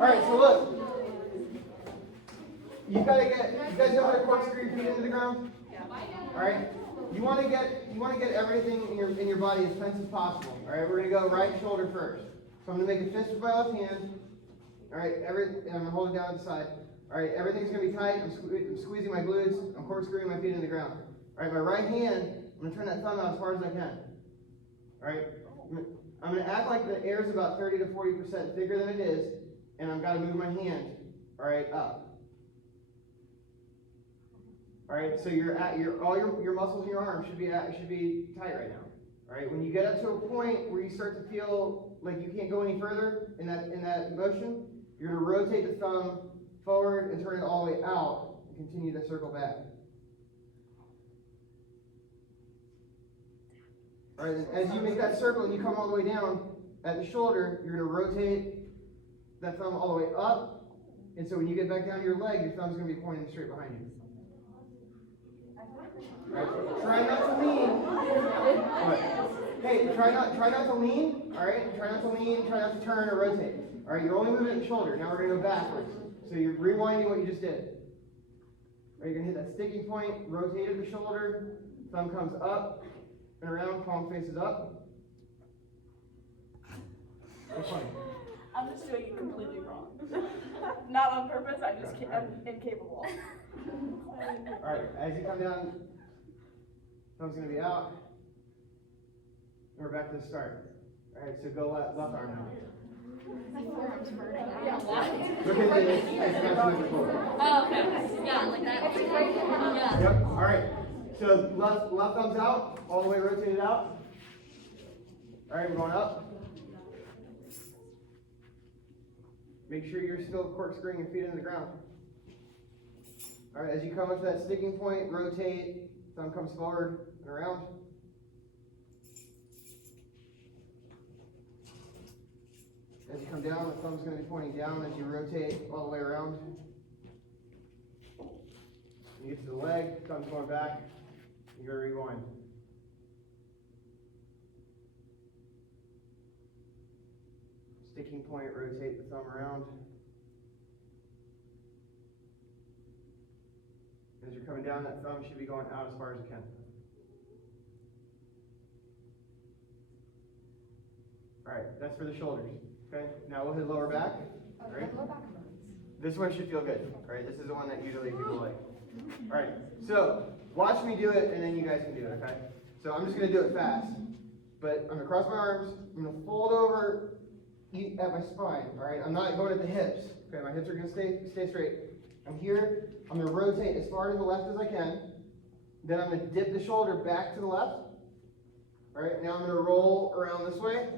Alright, so look. You guys know how to corkscrew your feet into the ground? Alright? You want to get everything in your body as tense as possible. Alright, we're gonna go right shoulder first. So I'm gonna make a fist with my left hand. Alright, and I'm gonna hold it down to the side. Alright, everything's gonna be tight. I'm squeezing my glutes. I'm corkscrewing my feet into the ground. Alright, my right hand, I'm gonna turn that thumb out as far as I can. Alright? I'm gonna act like the air is about 30 to 40% thicker than it is, and I've got to move my hand, alright, up. Alright, so all your muscles in your arm should be tight right now. Alright, when you get up to a point where you start to feel like you can't go any further in that motion, you're gonna rotate the thumb forward and turn it all the way out and continue to circle back. Alright, and as you make that circle and you come all the way down at the shoulder, you're gonna rotate that thumb all the way up, and so when you get back down to your leg, your thumb's going to be pointing straight behind you. Right. Try not to lean. Right. Hey, try not to lean. All right. Try not to lean. Try not to turn or rotate. All right. You're only moving the shoulder. Now we're going to go backwards. So you're rewinding what you just did. All right, you're going to hit that sticking point. Rotated the shoulder. Thumb comes up and around. Palm faces up. What's funny? I'm just doing it completely wrong. Not on purpose, I'm incapable. Alright, as you come down, thumb's going to be out. And we're back to the start. Alright, so go left arm now. My forearm's hurting. Yeah, why? Look at this. Oh, okay. Yeah, like that. Yeah. Yep, alright. So left thumb's out, all the way rotated out. Alright, we're going up. Make sure you're still corkscrewing your feet into the ground. All right, as you come up to that sticking point, rotate, thumb comes forward and around. As you come down, the thumb's going to be pointing down as you rotate all the way around. You get to the leg, thumb's going back, you go to rewind. Sticking point, rotate the thumb around. As you're coming down, that thumb should be going out as far as it can. Alright, that's for the shoulders. Okay, now we'll hit lower back. Right? This one should feel good. Alright, this is the one that usually people like. Alright, so watch me do it and then you guys can do it, okay? So I'm just going to do it fast. But I'm going to cross my arms, I'm going to fold over at my spine, all right? I'm not going at the hips. Okay, my hips are going to stay straight. I'm here. I'm going to rotate as far to the left as I can. Then I'm going to dip the shoulder back to the left. All right, now I'm going to roll around this way.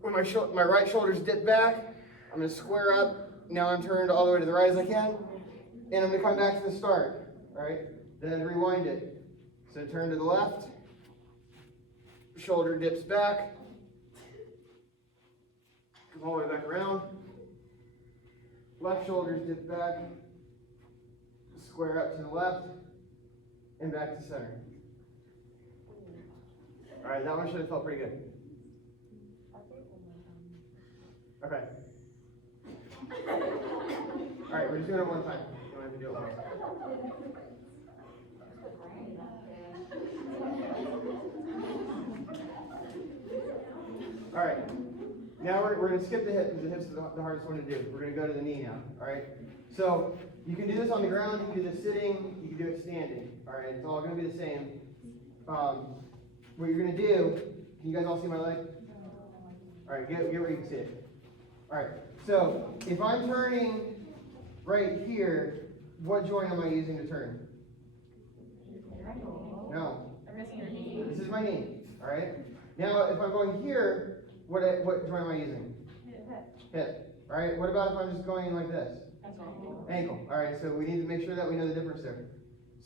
When my right shoulder's dipped back, I'm going to square up. Now I'm turned all the way to the right as I can. And I'm going to come back to the start, all right? Then rewind it. So turn to the left. Shoulder dips back. Come all the way back around. Left shoulder's dipped back. Square up to the left. And back to center. Alright, that one should have felt pretty good. Okay. Alright, we're just doing it one time. You don't have to do it once. Alright. Now we're going to skip the hip because the hip's the hardest one to do. We're going to go to the knee now. Alright? So you can do this on the ground, you can do this sitting, you can do it standing. Alright? It's all going to be the same. What you're going to do, can you guys all see my leg? Alright, get where you can see it. Alright, so if I'm turning right here, what joint am I using to turn? No. This is my knee. Alright? Now if I'm going here, what joint am I using? Hip. Alright, what about if I'm just going like this? Ankle. Alright, so we need to make sure that we know the difference there.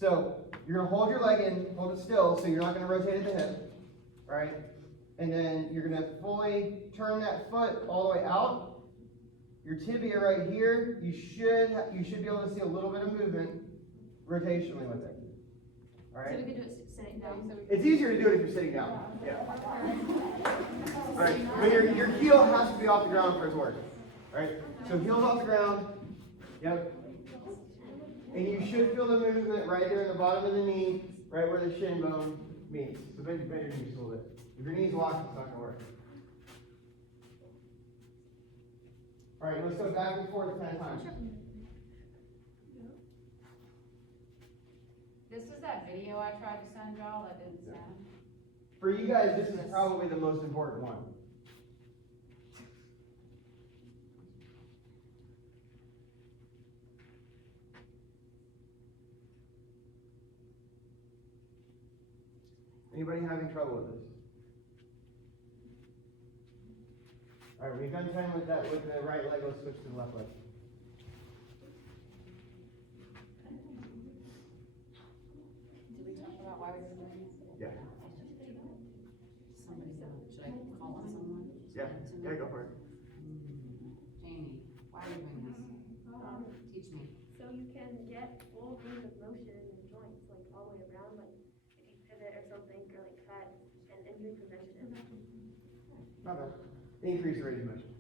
So you're going to hold your leg in, hold it still, so you're not going to rotate at the hip. Right? And then you're going to fully turn that foot all the way out. Your tibia right here, you should be able to see a little bit of movement rotationally with it. All right? So we could do it Sitting down. It's easier to do it if you're sitting down. Yeah. All right, but your heel has to be off the ground for it to work. All right, so heel's off the ground. Yep. And you should feel the movement right there in the bottom of the knee, right where the shin bone meets. So bend your knees a little bit. If your knee's locked, it's not going to work. All right, let's go back and forth 10 times. This is that video I tried to send y'all that didn't send. For you guys, this is probably the most important one. Anybody having trouble with this? All right, we've done 10 with that. With the right leg, let's switch to the left leg. Did we talk about why we were doing this? Yeah. Somebody said, should I call on someone? Yeah. Yeah, go for it. Jamie, why are we doing this? Teach me. So you can get full range of motion in your joints, like all the way around, like if you pivot or something, or like cut, and injury prevention. Not bad. Increase the range of motion.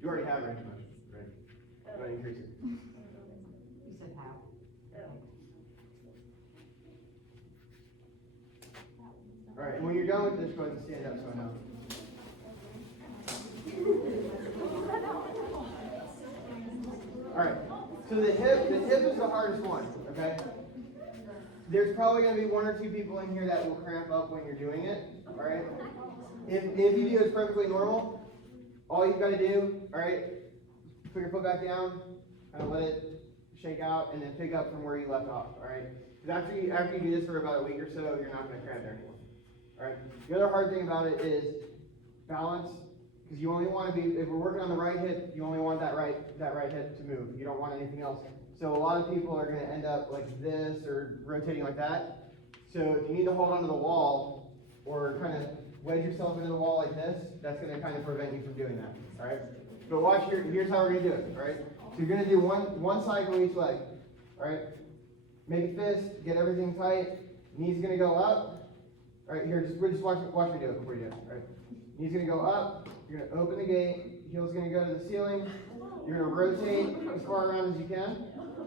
You already have range of motion, right? Go ahead and increase it. You said how? All right, and when you're done with this, go ahead and stand up so I know. All right, so the hip is the hardest one, okay? There's probably going to be one or two people in here that will cramp up when you're doing it, all right? If you do it perfectly normal, all you've got to do, all right, put your foot back down, kind of let it shake out, and then pick up from where you left off, all right? Because after you do this for about a week or so, you're not going to cramp there anymore, all right? The other hard thing about it is balance, because you only want to be, if we're working on the right hip, you only want that right hip to move. You don't want anything else. So a lot of people are going to end up like this or rotating like that. So if you need to hold onto the wall or kind of wedge yourself into the wall like this, that's going to kind of prevent you from doing that, all right? But watch here, here's how we're going to do it, all right? So you're going to do one cycle each leg, all right? Make a fist, get everything tight. Knees going to go up. All right, here, just watch me do it before you do it, all right? Knees going to go up. You're going to open the gate. Heel's going to go to the ceiling. You're going to rotate as far around as you can.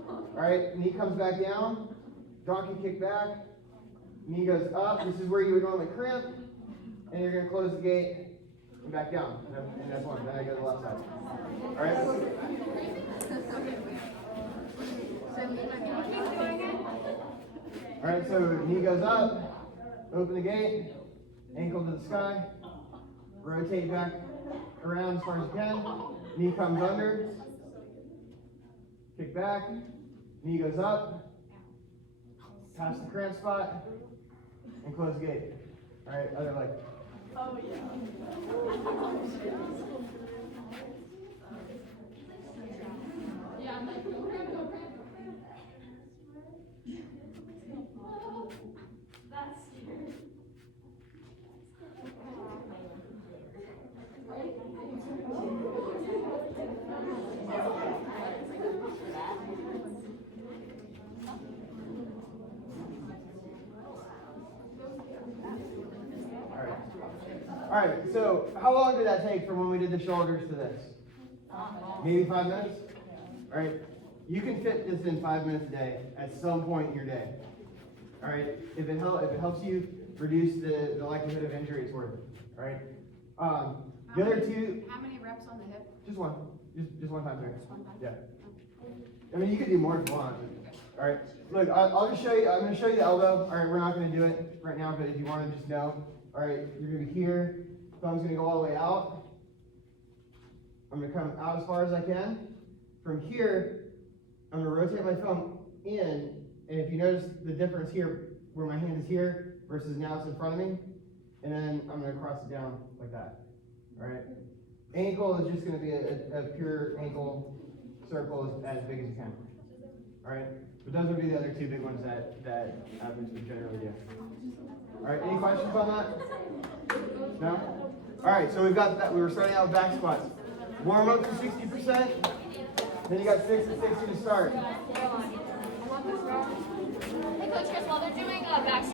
All right, knee comes back down. Donkey kick back. Knee goes up. This is where you would normally crimp. And you're going to close the gate and back down. And that's one. Then I go to the left side. All right? All right, so knee goes up. Open the gate. Ankle to the sky. Rotate back around as far as you can. Knee comes under. Kick back. Knee goes up. Pass the cramp spot. And close the gate. All right, other leg. Oh, yeah. All right, so how long did that take from when we did the shoulders to this? Maybe 5 minutes? All right, you can fit this in 5 minutes a day at some point in your day. All right, if it helps you reduce the likelihood of injury, it's worth it. All right. The other two. How many reps on the hip? Just one. Just one time, sir. Yeah. I mean, you could do more if you want. All right. Look, I'll just show you. I'm going to show you the elbow. All right, we're not going to do it right now, but if you want to just know. All right, you're going to be here. Thumb's going to go all the way out. I'm going to come out as far as I can. From here, I'm going to rotate my thumb in, and if you notice the difference here, where my hand is here versus now it's in front of me, and then I'm going to cross it down like that. All right. Ankle is just going to be a pure ankle circle as big as you can. All right. But those would be the other two big ones that athletes would generally do. All right. Any questions on that? No. All right. So we've got that. We were starting out with back squats. Warm up to 60%. Then you got 6 to 60 to start. Hey, Coach Chris, while they're doing back